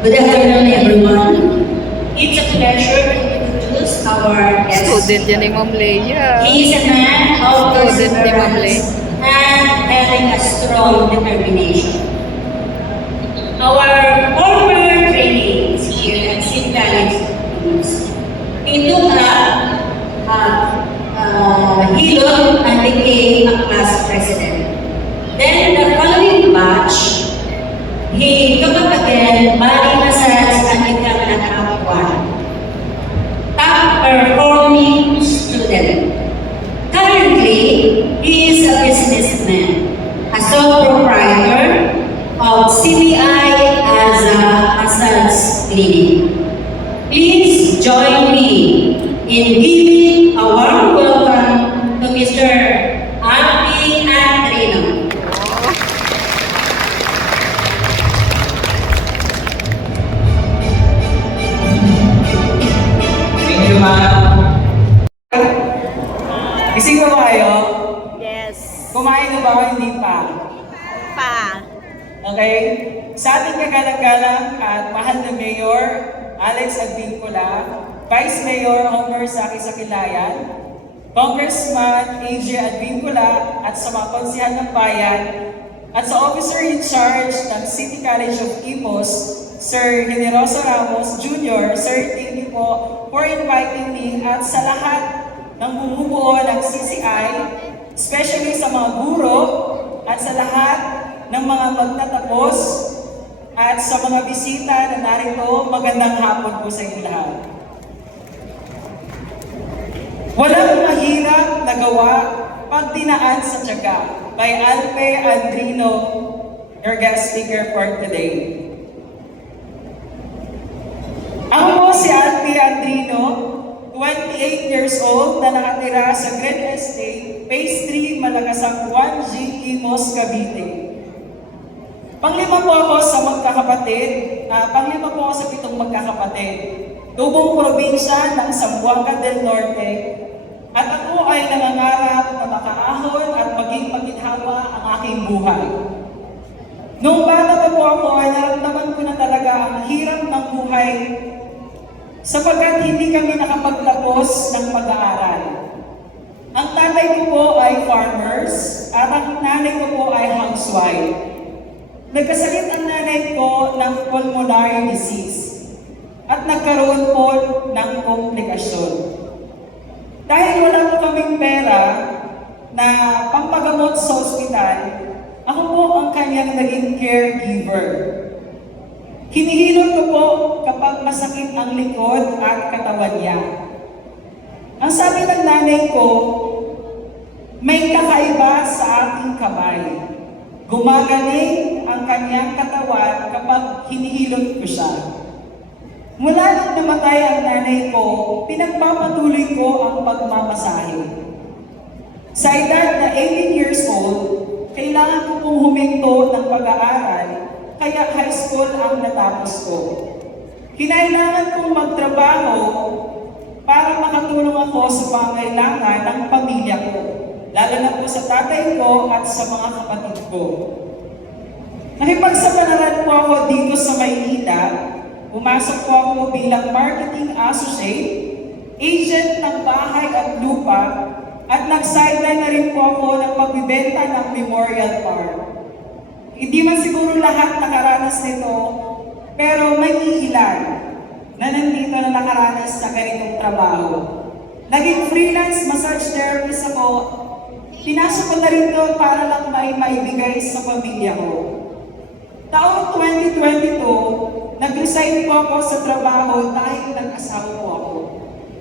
Good afternoon, everyone. It's a pleasure to introduce our guest. Student yan ni Ma'am Leia. He is a man of Student ni Ma'am Leia. perseverance and having a strong determination. Our former trainees here at St. College he took Hilot and became a class president. Then the following batch, he took up again Bali Massage and became a top one. Top performing student. Currently, he is a businessman, a sole proprietor of CBI as a massage clinic. Please join me in giving a warm welcome to Mr. Alpi Andrino. Thank you, ma'am. Gising mo ba kayo? Yes. Kumain na ba o hindi pa? Pa. Okay? Sa ating kagalang-galang at mahal na Mayor Alex Advincula, Vice Mayor Homer Sakilayan, Congressman AJ Advincula at sa mga konsehal ng bayan at sa Officer in Charge ng City College of Imus, Sir Generoso Ramos Jr. Sir, thank you po for inviting me at sa lahat ng bumubuo ng CCI, especially sa mga guro at sa lahat ng mga magtatapos at sa mga bisita na narito, magandang hapon po sa inyo lahat. Walang mahirap na gawa pag dinaan sa tiyaga by Alpe Andrino, your guest speaker for today. Ako po si Alpe Andrino, 28 years old na nakatira sa Great Estate, Phase 3, Malagasang 1G, Imus, Cavite. Panglima po ako sa magkakapatid, panglima po ako sa 7 magkakapatid. Tubong probinsya ng Zamboanga del Norte, at ako ay nangangarap na makaahon at maging maginhawa ang aking buhay. Noong bata pa po ako ay naramdaman ko na talaga ang hirap ng buhay sapagkat hindi kami nakapagtapos ng pag-aaral. Ang tatay ko po ay farmers at ang nanay ko po ay housewife. Nagkasakit ang nanay ko ng pulmonary disease at nagkaroon po ng komplikasyon. Dahil wala po kaming pera na pampagamot sa ospital, ako po ang kanyang naging caregiver. Hinihilot ko po kapag masakit ang likod at katawan niya. Ang sabi ng nanay ko, may kakaiba sa aking kamay. Gumagaling ang kanyang katawan kapag hinihilot ko siya. Mula nang namatay ang nanay ko, pinagpapatuloy ko ang pagmamasahe. Sa edad na 18 years old, kailangan ko pong huminto ng pag-aaral, kaya high school ang natapos ko. Kinailangan kong magtrabaho para makatulong ako sa pangailangan ng pamilya ko, lalo na po sa tatay ko at sa mga kapatid ko. Nakipagsapalaran po ako dito sa Maynila. Pumasok po ako bilang marketing associate, agent ng bahay at lupa, at nag-sideline na rin po ako ng pagbibenta ng Memorial Park. Hindi man siguro lahat nakaranas nito, pero may iilan na nandito na nakaranas sa ganitong trabaho. Naging freelance massage therapist ako. Pinasok ko na rin doon para lang may maibigay sa pamilya ko. Taong 2022, nag-resign po ako sa trabaho dahil nag-asawa po ako.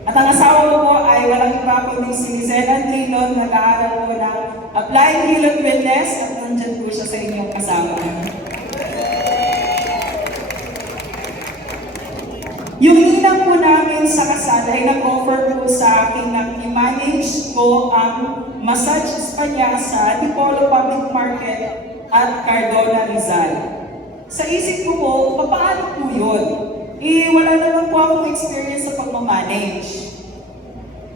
At ang asawa ko po ay walang iba kundi si Lizelle Andrino, nag-aaral po ng Applied Hilot Wellness at nandyan po siya sa inyong kasama. Yung ninang po namin sa kasal ay nag-offer po sa akin na i-manage ko ang massage spa niya sa Dipolo Public Market at Cardona, Rizal. Sa isip ko po, paano po yun? Wala naman po akong experience sa pagmamanage.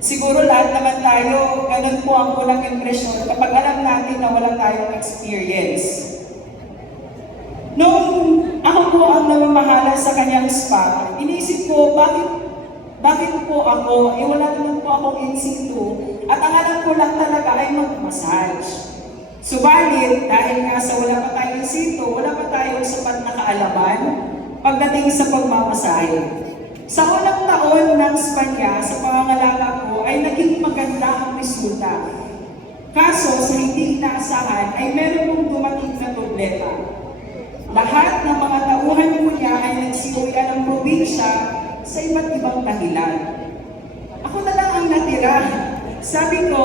Siguro lahat naman tayo, ganun po ang unang impresyon kapag alam natin na wala tayong experience. Noong ako po ang namamahala sa kanyang spa. Inisip ko, bakit po ako? Wala naman po akong in situ. At ang alam ko lang talaga ay mag-massage. Subalit, dahil nga sa wala pa tayong in situ, wala pa tayong sapat na kaalaman pagdating sa pagmamasahe. Sa unang taon ng spa niya, sa pangangalaga ko, ay naging maganda ang resulta. Kaso, sa hindi inaasahan, ay meron pong dumating na problema. Lahat ng mga tauhan po niya ay nagsiuwi ng probinsya sa iba't ibang dahilan. Ako na lang ang natira. Sabi ko,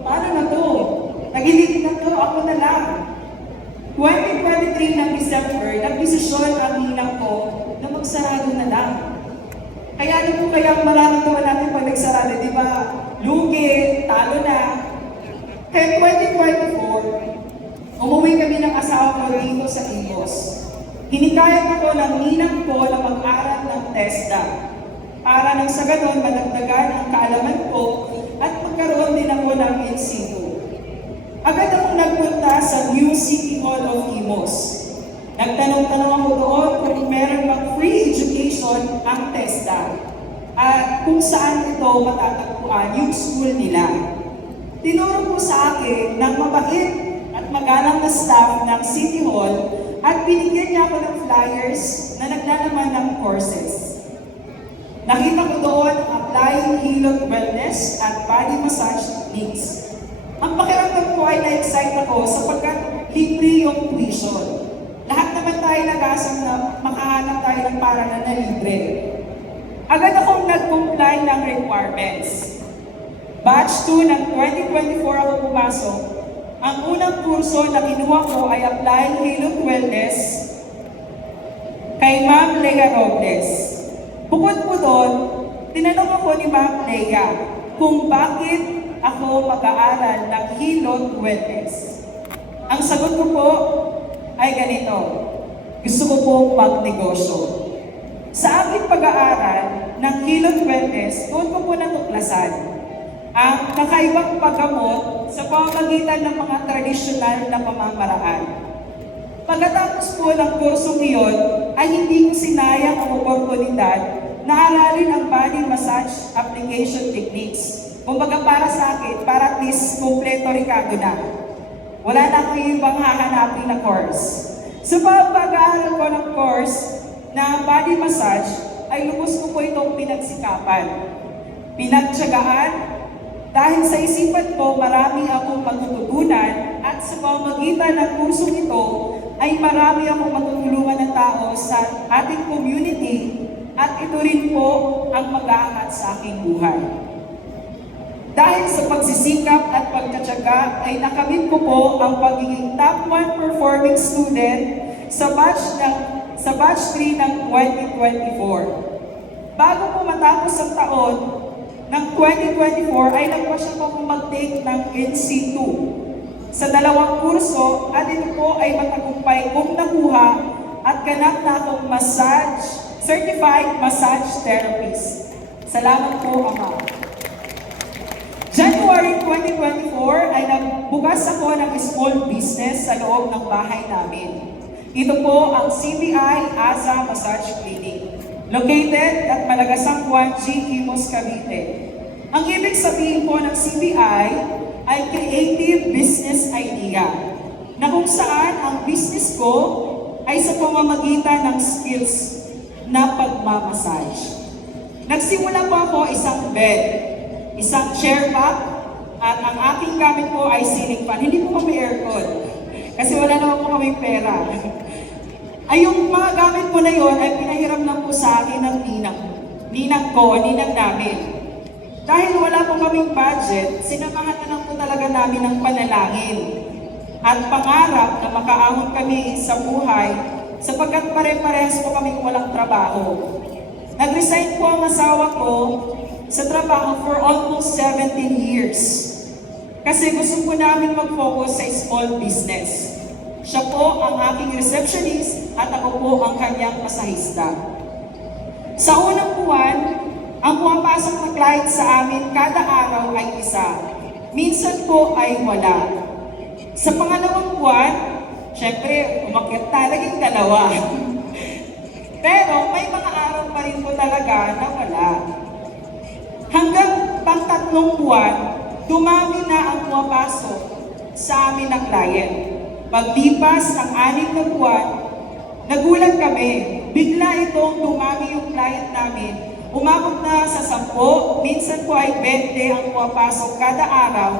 paano na to? Nagilid na to, ako na lang. 2023 ng December, nagdesisyon ang ninang ko na magsarado na lang. Kaya ano po kaya marami naman natin pag nagsarado, di ba? Lugi, talo na. Kaya 2024, umuwi kami ng asawa ko dito sa Imus. Hinikayat ako ng ninang ko na mag-aral ng TESDA para nang sa ganon madagdagan ang kaalaman ko at magkaroon din ako ng in situ. Agad akong nagpunta sa New City Hall of Imus. Nagtanong-tanong ako doon kung meron bang free education ang TESDA at kung saan ito matatagpuan yung school nila. Tinuro po sa akin ng mabait at magalang na staff ng City Hall at binigyan niya ako ng flyers na naglalaman ng courses. Nakita ko doon ang Applying Hilot Wellness at Body Massage Techniques. Ang pakiramdam ko ay na-excite ako sapagkat libre yung tuition. Lahat naman tayo nag-asam na makahanap tayo ng paralan na libre. Agad akong nag-comply ng requirements. Batch 2 ng 2024 ako pumasok. Ang unang kurso na kinuha ko ay Applying Hilot Wellness kay Ma'am Lea Robles. Bukod po doon, tinanong ako ni Ma'am Lea kung bakit ako mag-aaral ng Hilot Wellness. Ang sagot ko po ay ganito, gusto ko pong magnegosyo. Sa aking pag-aaral ng Hilot Wellness, doon ko po natuklasan ang kakaibang paggamot sa pamamagitan ng mga tradisyonal na pamamaraan. Pagkatapos po ng kursong iyon, ay hindi ko sinayang ang oportunidad na aralin ang body massage application techniques. Kumbaga para sa akin, para at least kompleto rikado na. Wala na akong ibang hahanapin na course. Sa pag-aaral ko ng course na body massage, ay lubos ko po itong pinagsikapan. Pinagtyagaan, dahil sa isipan ko, marami akong matututunan at sa pamamagitan ng kursong ito ay marami akong matutulungan ng tao sa ating community at ito rin po ang mag-aangat sa aking buhay. Dahil sa pagsisikap at pagtatyaga ay nakamit ko po ang pagiging top 1 performing student sa batch 3 ng 2024. Bago po matapos ang taon, ng 2024 ay nagpasya po akong mag-take ng NC2 sa 2 kurso at ito po ay matagumpay kong nakuha at ganap na akong certified massage therapist. Salamat po, Ama. January 2024 ay nagbukas ako ng small business sa loob ng bahay namin. Ito po ang CBI Aza Massage Clinic, located at Malagasang 1G, Imus, Cavite. Ang ibig sabihin po ng CBI ay Creative Business Idea, na kung saan ang business ko ay sa pamamagitan ng skills na pagmamassage. Nagsimula po ako isang bed, isang chair back, at ang aking gamit po ay ceiling fan. Hindi po kami aircon, kasi wala naman po kaming pera. Ay yung mga gamit po na yon ay pinahiram lang po sa akin ng ninang namin. Dahil wala po kaming budget, sinamahan na lang po talaga namin ng panalangin at pangarap na makaahon kami sa buhay sapagkat pare-parehas po kaming walang trabaho. Nag-resign po ang asawa ko sa trabaho for almost 17 years kasi gusto po namin mag-focus sa small business. Siya po ang aking receptionist at ako po ang kanyang masahista. Sa unang buwan, ang pumapasok na client sa amin kada araw ay isa. Minsan po ay wala. Sa pangalawang buwan, syempre, umakyat na, naging 2. Pero may mga araw pa rin po talaga na wala. Hanggang pang-3 buwan, dumami na ang pumapasok sa amin na client. Paglipas ng 6 na buwan, nagulat kami. Bigla itong dumami yung client namin. Umabot na sa 10, minsan po ay 20 ang pumapasok kada araw.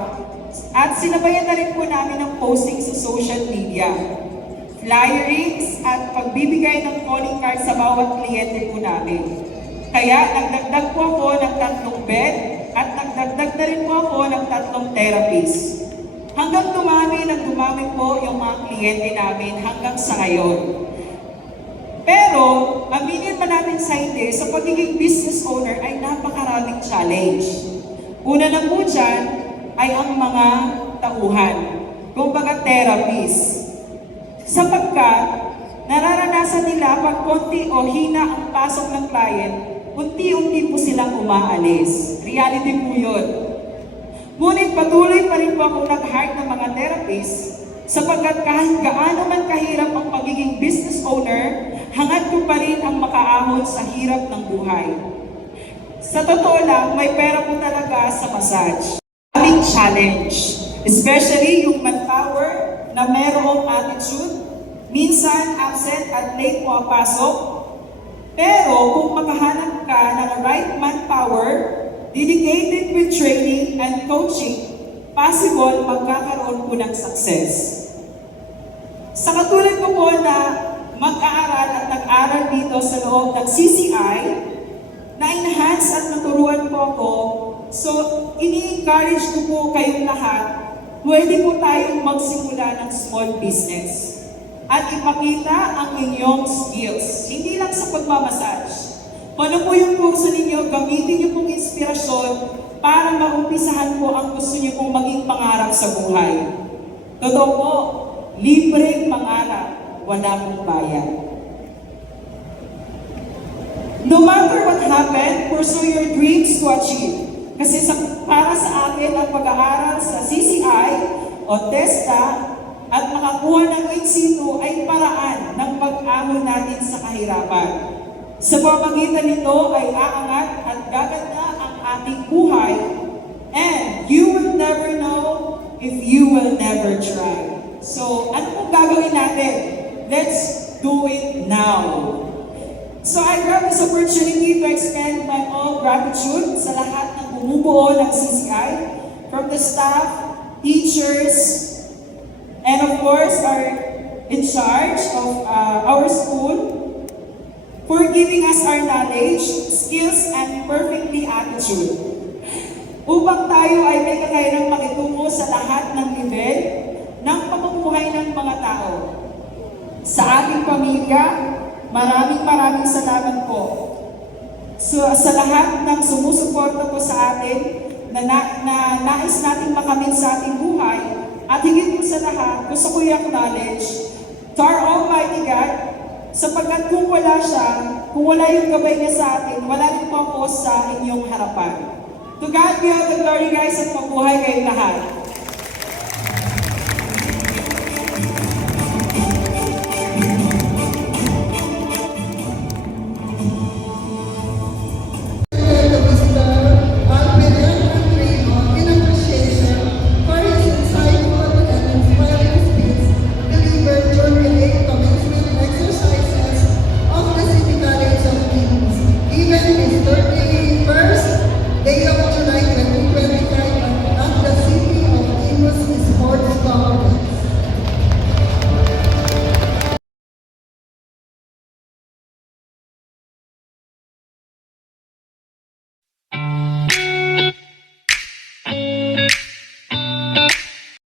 At sinabayan na rin po namin ng posting sa social media, flyerings at pagbibigay ng calling card sa bawat kliyente po namin. Kaya nagdagdag po ako ng 3 bed at nagdagdag na rin po ako ng 3 therapists. Hanggang dumami po yung mga kliyente namin hanggang sa ngayon. Pero, aminin man natin sa hindi, sa pagiging business owner ay napakaraming challenge. Una na po dyan ay ang mga tauhan, kumbaga therapies. Sapagkat nararanasan nila pag konti o hina ang pasok ng client, unti-unti po silang umaalis. Reality po yun. Ngunit patuloy pa rin po ako nag-hire ng mga therapists sapagkat kahit gaano man kahirap ang pagiging business owner, hangad ko pa rin ang makaahon sa hirap ng buhay. Sa totoo lang, may pera po talaga sa massage. Aming challenge, especially yung manpower na merong attitude, minsan absent at late po ang pasok. Pero kung makahanap ka ng right manpower, dedicated with training and coaching, possible magkakaroon po ng success. Sa katulad ko po na mag-aaral at nag-aral dito sa loob ng CCI, na-enhance at naturuan po ako, so ini-encourage ko po kayong lahat, pwede po tayong magsimula ng small business at ipakita ang inyong skills, hindi lang sa pagmamassage. Kung ano po yung kurso ninyo, gamitin niyo pong inspirasyon para maumpisahan po ang gusto niyo pong maging pangarap sa buhay. Totoo po, libreng pangarap, wala pong bayad. No matter what happened, pursue your dreams to achieve. Kasi para sa akin ang pag-aaral sa CCI o TESTA at makakuha ng in-situ ay paraan ng pag-ahon natin sa kahirapan. Sa pamamagitan nito ay aangat at gaganda ang ating buhay, and you will never know if you will never try. So, ano pong gagawin natin? Let's do it now. So, I grab this opportunity to extend my all gratitude sa lahat ng bumubuo ng CCI, from the staff, teachers, and of course, our in charge of our school, for giving us our knowledge, skills, and perfectly attitude. Upang tayo ay may kakayahang makitungo sa lahat ng nivel ng pamumuhay ng mga tao. Sa ating pamilya, maraming salamat po. So, sa lahat ng sumusuporta po sa atin na nais natin makamit sa ating buhay, at higit po sa lahat, gusto ko i-acknowledge to our Almighty God, sapagkat kung wala siya, kung wala yung gabay niya sa atin, wala rin po ako sa inyong harapan. To God be all the glory, guys, at mabuhay kayong lahat.